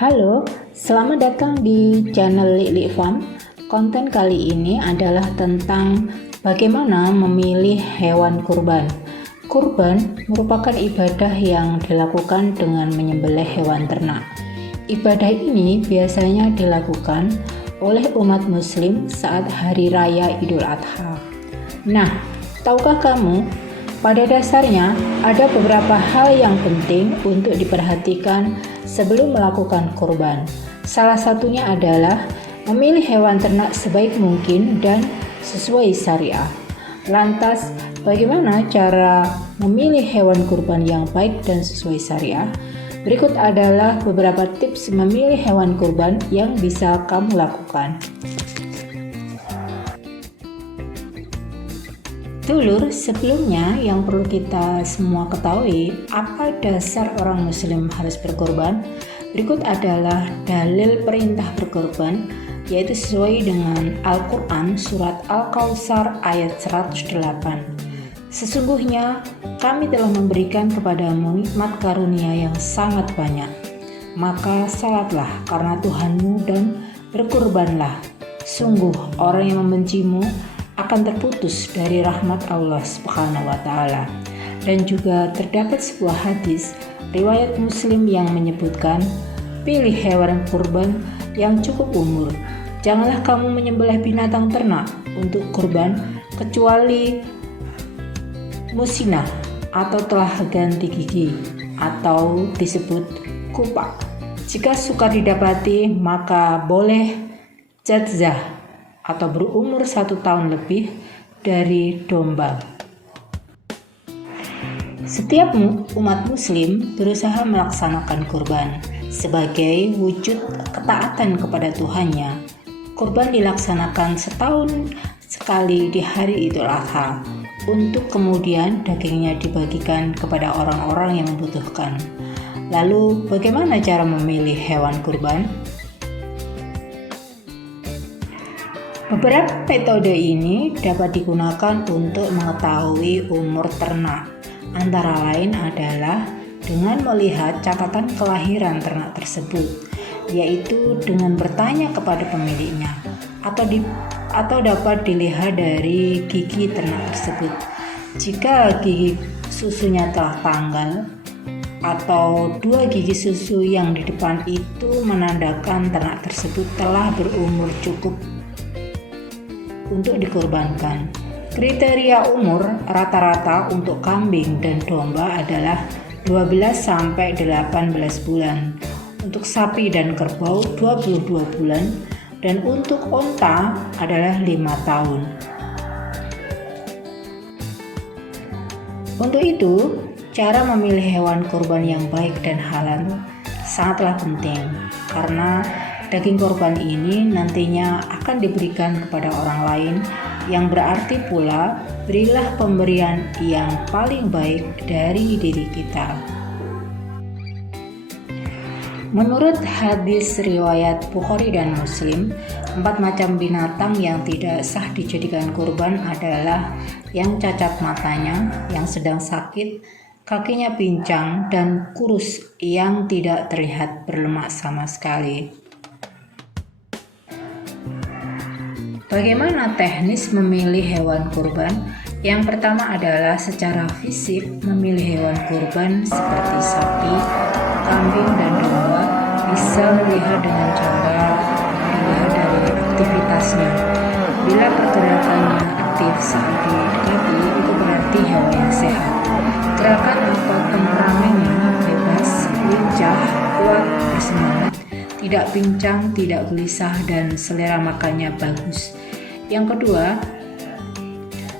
Halo, selamat datang di channel Lili Farm. Konten kali ini adalah tentang bagaimana memilih hewan kurban. Kurban merupakan ibadah yang dilakukan dengan menyembelih hewan ternak. Ibadah ini biasanya dilakukan oleh umat muslim saat hari raya Idul Adha. Nah, tahukah kamu, pada dasarnya ada beberapa hal yang penting untuk diperhatikan sebelum melakukan kurban. Salah satunya adalah memilih hewan ternak sebaik mungkin dan sesuai syariah. Lantas, bagaimana cara memilih hewan kurban yang baik dan sesuai syariah? Berikut adalah beberapa tips memilih hewan kurban yang bisa kamu lakukan. Dulur, sebelumnya yang perlu kita semua ketahui, apa dasar orang muslim harus berkorban? Berikut adalah dalil perintah berkorban, yaitu sesuai dengan Al-Quran surat Al-Kautsar ayat 108. Sesungguhnya kami telah memberikan kepadamu nikmat karunia yang sangat banyak. Maka salatlah karena Tuhanmu dan berkorbanlah. Sungguh orang yang membencimu akan terputus dari rahmat Allah Subhanahu wa taala. Dan juga terdapat sebuah hadis riwayat Muslim yang menyebutkan, pilih hewan kurban yang cukup umur. Janganlah kamu menyembelih binatang ternak untuk kurban kecuali musinah atau telah ganti gigi atau disebut kupak. Jika sukar didapati, maka boleh jadzah atau berumur 1 tahun lebih dari domba. Setiap umat muslim berusaha melaksanakan kurban sebagai wujud ketaatan kepada Tuhannya. Kurban dilaksanakan setahun sekali di hari Idul Adha untuk kemudian dagingnya dibagikan kepada orang-orang yang membutuhkan. Lalu bagaimana cara memilih hewan kurban? Beberapa metode ini dapat digunakan untuk mengetahui umur ternak. Antara lain adalah dengan melihat catatan kelahiran ternak tersebut, yaitu dengan bertanya kepada pemiliknya, atau dapat dilihat dari gigi ternak tersebut. Jika gigi susunya telah tanggal atau 2 gigi susu yang di depan itu menandakan ternak tersebut telah berumur cukup untuk dikorbankan. Kriteria umur rata-rata untuk kambing dan domba adalah 12-18 bulan. Untuk sapi dan kerbau 22 bulan dan untuk onta adalah 5 tahun. Untuk itu, cara memilih hewan kurban yang baik dan halal sangatlah penting karena daging korban ini nantinya akan diberikan kepada orang lain, yang berarti pula berilah pemberian yang paling baik dari diri kita. Menurut hadis riwayat Bukhari dan Muslim, 4 macam binatang yang tidak sah dijadikan kurban adalah yang cacat matanya, yang sedang sakit, kakinya pincang, dan kurus yang tidak terlihat berlemak sama sekali. Bagaimana teknis memilih hewan kurban? Yang pertama adalah secara fisik memilih hewan kurban seperti sapi, kambing, dan domba bisa melihat dengan cara dilihat dari aktivitasnya. Bila pergerakannya aktif saat didekati, itu berarti hewan yang sehat. Gerakan atau temperamennya bebas, lincah, kuat, bersemangat, tidak pincang, tidak gelisah, dan selera makannya bagus. Yang kedua,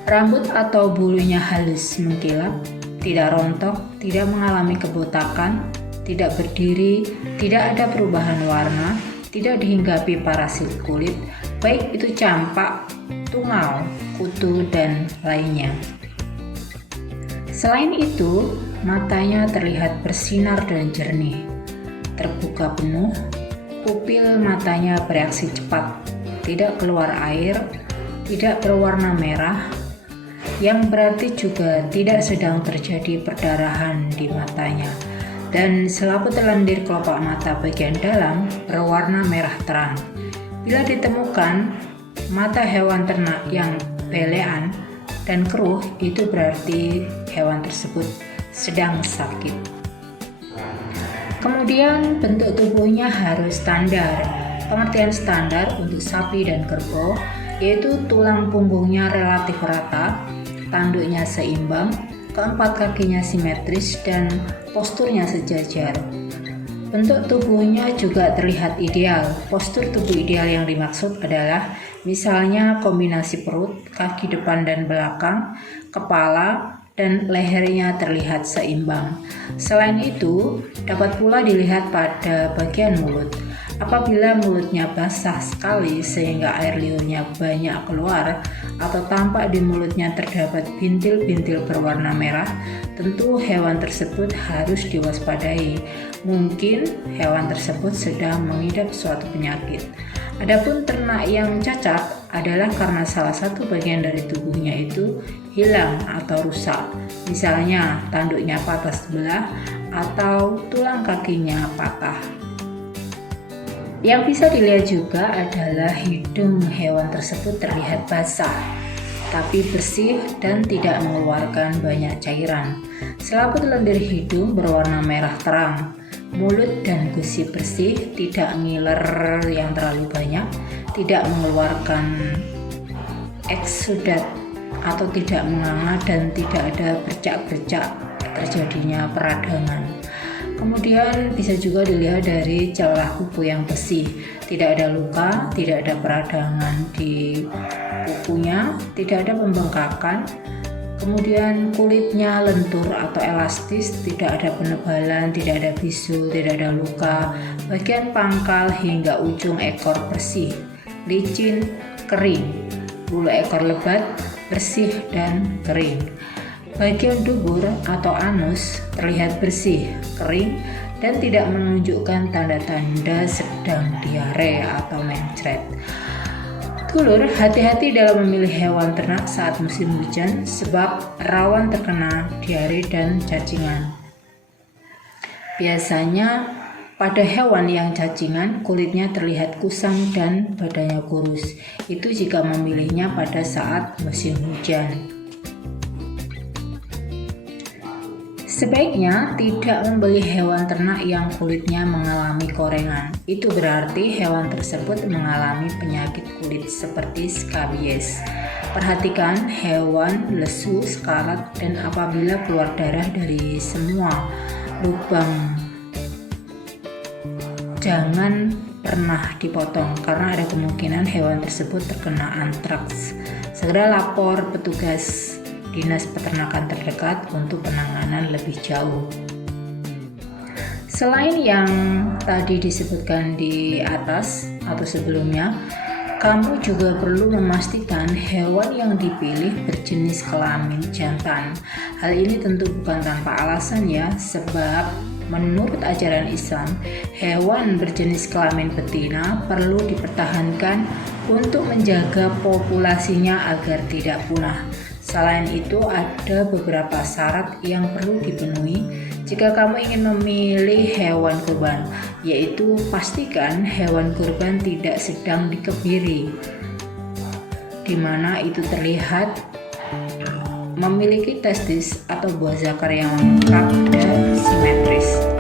rambut atau bulunya halus mengkilap, tidak rontok, tidak mengalami kebotakan, tidak berdiri, tidak ada perubahan warna, tidak dihinggapi parasit kulit, baik itu campak, tungau, kutu, dan lainnya. Selain itu, matanya terlihat bersinar dan jernih, terbuka penuh, pupil matanya bereaksi cepat, tidak keluar air, tidak berwarna merah, yang berarti juga tidak sedang terjadi perdarahan di matanya. dan selaput lendir kelopak mata bagian dalam berwarna merah terang. Bila ditemukan mata hewan ternak yang belean dan keruh, itu berarti hewan tersebut sedang sakit. Kemudian bentuk tubuhnya harus standar. Pengertian standar untuk sapi dan kerbau yaitu tulang punggungnya relatif rata, tanduknya seimbang, keempat kakinya simetris, dan posturnya sejajar. Bentuk tubuhnya juga terlihat ideal. Postur tubuh ideal yang dimaksud adalah misalnya kombinasi perut, kaki depan dan belakang, kepala, dan lehernya terlihat seimbang. Selain itu, dapat pula dilihat pada bagian mulut. Apabila mulutnya basah sekali sehingga air liurnya banyak keluar atau tampak di mulutnya terdapat bintil-bintil berwarna merah, tentu hewan tersebut harus diwaspadai. Mungkin hewan tersebut sedang mengidap suatu penyakit. Adapun ternak yang cacat adalah karena salah satu bagian dari tubuhnya itu hilang atau rusak. Misalnya tanduknya patah sebelah atau tulang kakinya patah. Yang bisa dilihat juga adalah hidung hewan tersebut terlihat basah, tapi bersih dan tidak mengeluarkan banyak cairan. Selaput lendir hidung berwarna merah terang. Mulut dan gusi bersih, tidak ngiler yang terlalu banyak, tidak mengeluarkan eksudat atau tidak menganga, dan tidak ada bercak-bercak terjadinya peradangan. Kemudian bisa juga dilihat dari celah kuku yang bersih, tidak ada luka, tidak ada peradangan di kukunya, tidak ada pembengkakan. Kemudian kulitnya lentur atau elastis, tidak ada penebalan, tidak ada bisul, tidak ada luka. Bagian pangkal hingga ujung ekor bersih, licin, kering. Bulu ekor lebat, bersih dan kering. Bagian dubur atau anus terlihat bersih, kering, dan tidak menunjukkan tanda-tanda sedang diare atau mencret. Dulur, hati-hati dalam memilih hewan ternak saat musim hujan sebab rawan terkena diare dan cacingan. Biasanya pada hewan yang cacingan kulitnya terlihat kusam dan badannya kurus. Itu jika memilihnya pada saat musim hujan. Sebaiknya tidak membeli hewan ternak yang kulitnya mengalami korengan. Itu berarti hewan tersebut mengalami penyakit kulit seperti skabies. Perhatikan hewan lesu, sekarat, dan apabila keluar darah dari semua lubang, jangan pernah dipotong karena ada kemungkinan hewan tersebut terkena antraks. Segera lapor petugas Dinas Peternakan terdekat untuk penanganan lebih jauh. Selain yang tadi disebutkan di atas atau sebelumnya, kamu juga perlu memastikan hewan yang dipilih berjenis kelamin jantan. Hal ini tentu bukan tanpa alasan ya, sebab menurut ajaran Islam, hewan berjenis kelamin betina perlu dipertahankan untuk menjaga populasinya agar tidak punah. Selain itu, ada beberapa syarat yang perlu dipenuhi jika kamu ingin memilih hewan kurban, yaitu pastikan hewan kurban tidak sedang dikebiri, di mana itu terlihat memiliki testis atau buah zakar yang lengkap dan simetris.